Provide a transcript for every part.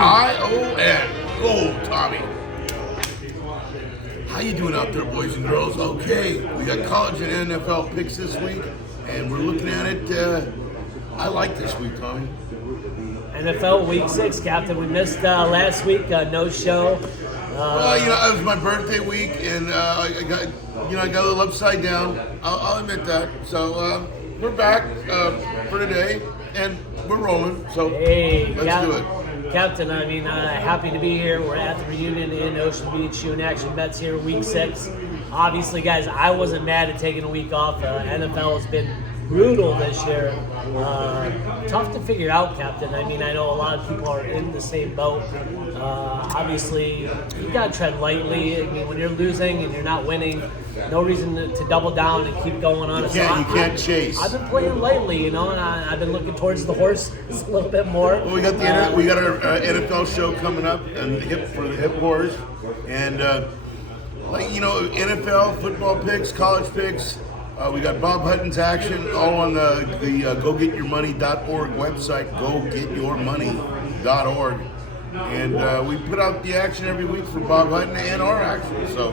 ION. Gold, Tommy. How you doing out there, boys and girls? Okay, we got college and NFL picks this week, and we're looking at it. I like this week, Tommy. NFL Week 6, Captain. We missed last week, no show. Well, it was my birthday week, and I got a little upside down. I'll admit that. So we're back for today, and we're rolling. So Hey, let's do it. Captain, happy to be here. We're at the reunion in Ocean Beach, shooting action bets here, Week 6. Obviously, guys, I wasn't mad at taking a week off. NFL has been brutal this year. Tough to figure out, Captain. I know a lot of people are in the same boat. Obviously, you got to tread lightly. When you're losing and you're not winning, no reason to double down and keep going on. You can't chase. I've been playing lightly, and I've been looking towards the horse a little bit more. Well, we got our NFL show coming up, and for the hip horse, and NFL football picks, college picks. We got Bob Hutton's action all on the GoGetYourMoney.org website, GoGetYourMoney.org. And we put out the action every week for Bob Hutton and our action. So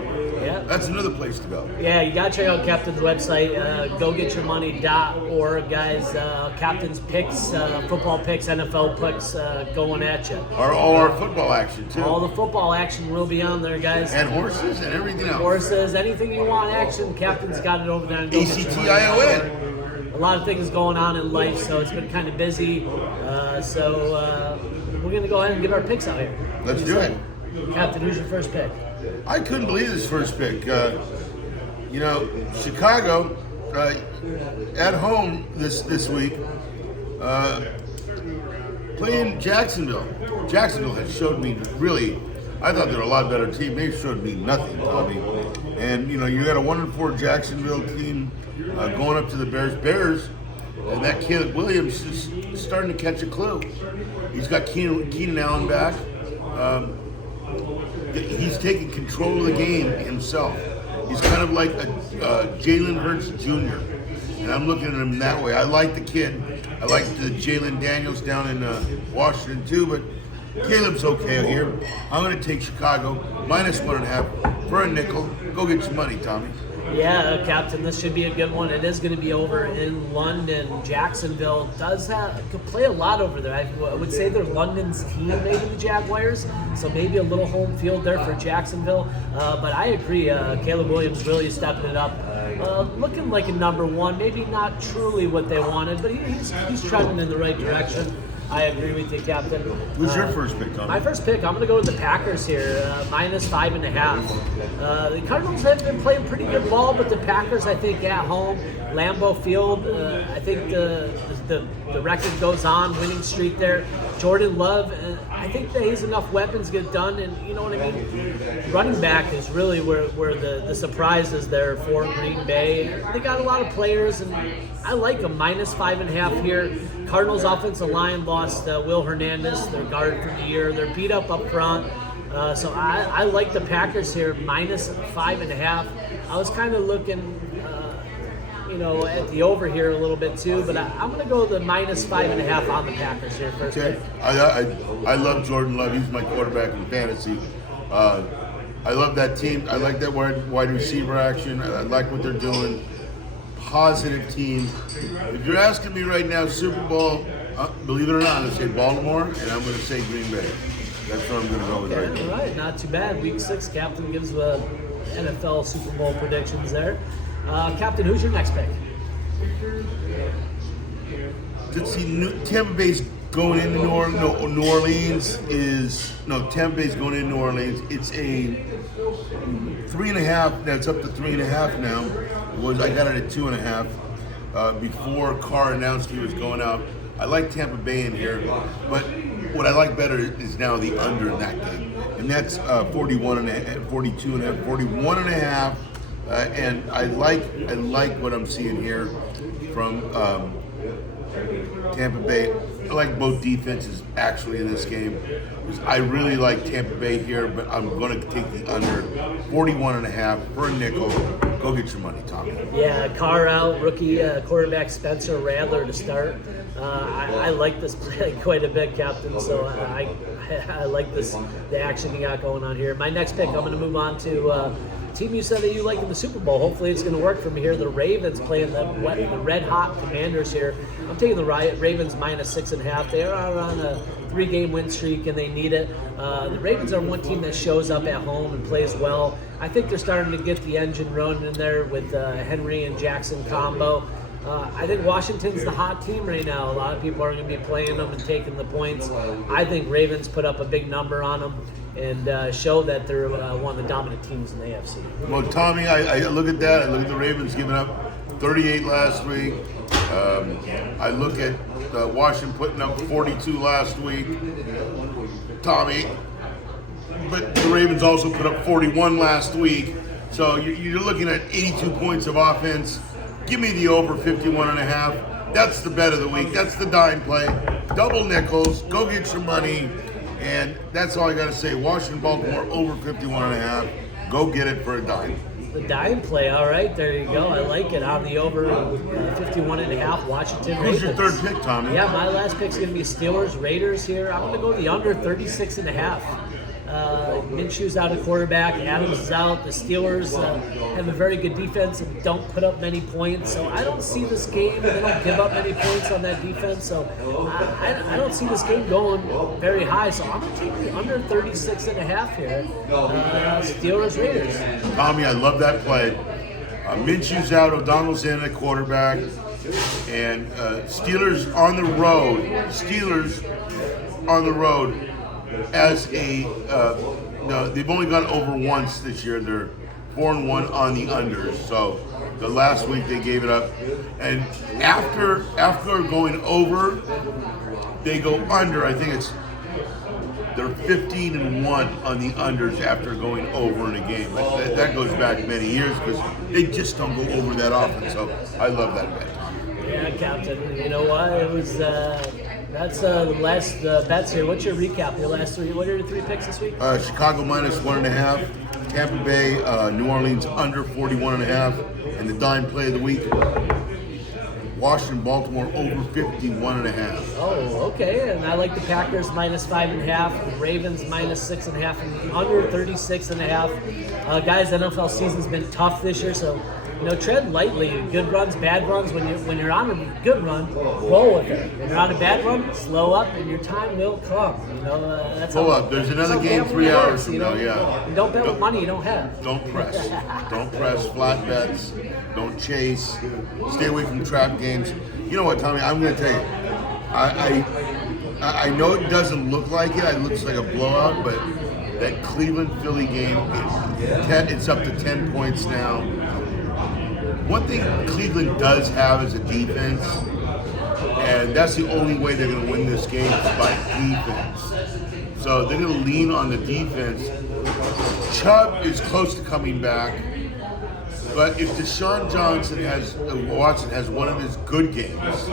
that's another place to go. Yeah, you got to check out Captain's website, GoGetYourMoney.org, guys. Captain's picks, football picks, NFL picks going at you. All our football action, too. All the football action will be on there, guys. And horses and everything else. Horses, anything you want action, Captain's got it over there. On ACTION. A lot of things going on in life, so it's been kind of busy. We're going to go ahead and get our picks out here. Let's do it. Captain, who's your first pick? I couldn't believe this first pick. Chicago at home this week playing Jacksonville. Jacksonville has showed me really. I thought they were a lot better team. They showed me nothing, Tommy. And you got a 1-4 Jacksonville team going up to the Bears. Bears, and that Caleb Williams is starting to catch a clue. He's got Keenan Allen back. He's taking control of the game himself. He's kind of like a Jalen Hurts Jr. And I'm looking at him that way. I like the kid. I like the Jalen Daniels down in Washington too, but Caleb's okay here. I'm going to take Chicago -1.5 for a nickel. Go get your money, Tommy. Yeah, Captain, this should be a good one. It is going to be over in London. Jacksonville could play a lot over there. I would say they're London's team, maybe the Jaguars, so maybe a little home field there for Jacksonville. But I agree, Caleb Williams really stepping it up. Looking like a number one, maybe not truly what they wanted, but he's trending in the right direction. I agree with you, Captain. Who's your first pick, Tommy? My first pick, I'm going to go with the Packers here, -5.5. The Cardinals have been playing pretty good ball, but the Packers, I think, at home, Lambeau Field, I think the record goes on, winning streak there. Jordan Love, I think that he has enough weapons to get it done, and you know what I mean? Running back is really where the surprise is there for Green Bay. They got a lot of players, and I like them, -5.5 here. Cardinals offensive line lost Will Hernandez, their guard for the year. They're beat up front. So I like the Packers here, -5.5. I was kind of looking, at the over here a little bit too, but I'm going to go the -5.5 on the Packers here first. Okay. I love Jordan Love. He's my quarterback in fantasy. I love that team. I like that wide receiver action. I like what they're doing. Positive team. If you're asking me right now, Super Bowl, believe it or not, I'm going to say Baltimore, and I'm going to say Green Bay. That's what I'm going to go with right now. All right, not too bad. Week 6, Captain gives NFL Super Bowl predictions there. Captain, who's your next pick? Let's see, Tampa Bay's going into New Orleans. Tampa Bay's going into New Orleans. It's a 3.5. That's up to 3.5 now. I got it at 2.5 before Carr announced he was going out. I like Tampa Bay in here, but what I like better is now the under in that game, and that's 41.5, 42.5, 41.5. And I like what I'm seeing here from Tampa Bay. I like both defenses actually in this game. I really like Tampa Bay here, but I'm going to take the under 41.5 for a nickel. Go get your money, Tommy. Yeah, Carr out, rookie quarterback Spencer Rattler to start. I like this play quite a bit, Captain. So I I like the action you got going on here. My next pick, I'm going to move on to a team you said that you like in the Super Bowl. Hopefully it's going to work for me here. The Ravens playing the red-hot Commanders here. I'm taking the Ravens -6.5. They are on a 3-game win streak, and they need it. The Ravens are one team that shows up at home and plays well. I think they're starting to get the engine running in there with Henry and Jackson combo. I think Washington's the hot team right now. A lot of people are going to be playing them and taking the points. I think Ravens put up a big number on them and show that they're one of the dominant teams in the AFC. Well, Tommy, I look at that. I look at the Ravens giving up 38 last week. I look at Washington putting up 42 last week. Tommy, but the Ravens also put up 41 last week. So you're looking at 82 points of offense. Give me the over 51.5. That's the bet of the week. That's the dime play. Double nickels. Go get your money. And that's all I got to say. Washington, Baltimore, over 51.5. Go get it for a dime. The dime play, all right, there you go. I like it. On the over 51.5, Washington Who's Ravens. your third pick, Tommy? Yeah, my last pick's going to be Steelers, Raiders here. I'm going to go the under 36.5. Minshew's out of quarterback. Adams is out. The Steelers have a very good defense and don't put up many points. So I don't see this game. They don't give up many points on that defense. So I don't see this game going very high. So I'm going to take the under 36.5 here. Steelers, Raiders. Tommy, I love that play. Minshew's out. O'Donnell's in at quarterback. And Steelers on the road. Steelers on the road. As a no, they've only gone over once this year. They're 4-1 on the unders. So the last week they gave it up, and after going over, they go under. I think they're 15-1 on the unders after going over in a game. That goes back many years because they just don't go over that often. So I love that bet. Yeah, Captain. You know what? It was. That's the last bets here. What's your recap? Your last three? What are your 3 picks this week? Chicago -1.5, Tampa Bay, New Orleans under 41.5, and the dime play of the week, Washington, Baltimore over 51.5. Oh, okay. And I like the Packers -5.5, the Ravens -6.5, and under 36.5. Guys, the NFL season's been tough this year, so tread lightly. Good runs, bad runs. When you're on a good run, roll with it. When you're on a bad run, slow up, and your time will come. That's Slow up. There's another game 3 hours from now. Yeah. And don't bet with money you don't have. Don't press. Don't press. Flat bets. Don't chase. Stay away from trap games. You know what, Tommy? I'm going to tell you. I know it doesn't look like it. It looks like a blowout, but that Cleveland-Philly game, it's up to 10 points now. One thing Cleveland does have is a defense, and that's the only way they're going to win this game is by defense. So they're going to lean on the defense. Chubb is close to coming back, but if Deshaun Watson has one of his good games,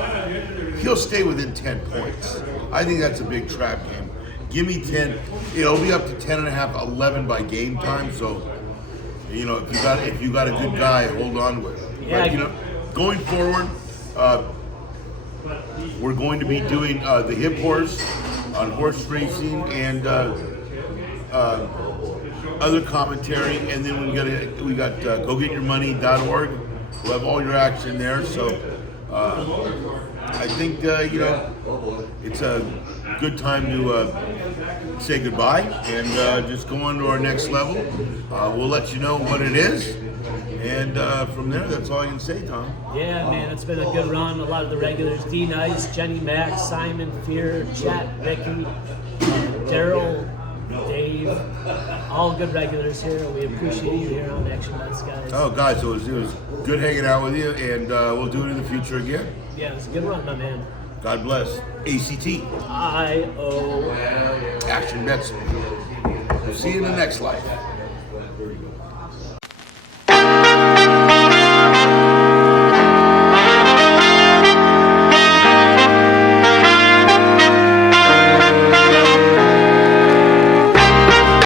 he'll stay within 10 points. I think that's a big trap game. Give me 10. It'll be up to 10.5, 11 by game time. So, if you got a good guy, hold on to it. Yeah. But, going forward, we're going to be doing the hip horse on horse racing and other commentary, and then we got gogetyourmoney.org. We'll have all your action there. So I think it's a good time to say goodbye and just go on to our next level. We'll let you know what it is. And from there, that's all I can say, Tom. Yeah, man, it's been a good run. A lot of the regulars, D Nice, Jenny Max, Simon, Fear, Chet, Ricky, Daryl, Dave, all good regulars here. We appreciate you here on Action Bets, guys. Oh, guys, it was good hanging out with you, and we'll do it in the future again. Yeah, it was a good run, my man. God bless. ACT. I-O. Action Bets. We'll see you in the next life.